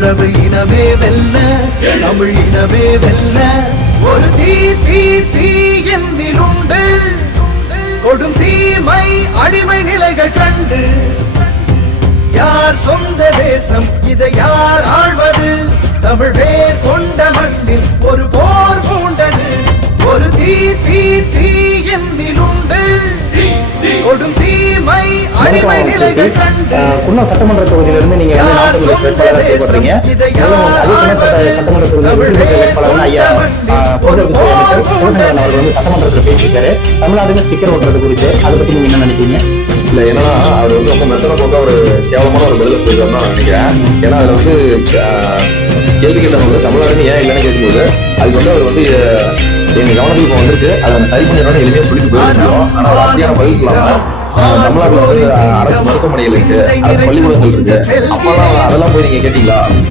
உறவு இனமே வெல்ல, தமிழ் இனமே வெல்ல. ஒரு தீ தீ தீ என்னில் உண்டு, கொடும் தீமை அடிமை நிலைகள் கண்டு. யார் சொந்த தேசம், இதை யார் ஆழ்வது? தமிழ் வேர் கொண்ட மண்ணில் ஒரு போர் பூண்டது. ஒரு தீ தீ தீ என்னில் உண்டு, கொடும் தீமை அடிமை நிலைகள் கண்டு. குன்னம் சட்டமன்ற தொகுதியிலிருந்து நீங்க யார் சொந்த தேசம், இதை யார் ஆழ்வது? தமிழ் வேர் கொண்ட மண்ணில் ஒரு போர் பூண்டது. சட்டமன்றத்தில் பேசியிருக்காரு தமிழ்நாடுல ஸ்டிக்கர் ஓட்டுறது குறித்து. அதை பத்தி நீங்க என்ன நினைக்கிறீங்க? இல்ல என்னன்னா அவர் வந்து ரொம்ப மெத்தனை போட்டு ஒரு கேவலமான ஒரு பதில சொல்லிட்டு தான் நினைக்கிறேன். ஏன்னா அதுல வந்து கேள்வி கேட்டவங்க வந்து தமிழ்நாடுன்னு ஏன் இல்லைன்னு கேட்கும்போது அதுக்கு வந்து அவர் வந்து எங்க கவனத்துக்கு இப்போ வந்திருக்கு, அதை சரி பண்ணிடணும்னு எளிமையா சொல்லிட்டு போயிருக்கோம். ஆனா அவர் அப்படியான பதில் சொல்லாம தமிழ்நாட்டுல வந்து அரசு மருத்துவமனைகள் இருக்கு, அரசு பள்ளிக்கூடங்கள் இருக்கு, அப்பெல்லாம் அதெல்லாம் போய் நீங்க கேட்டீங்களா?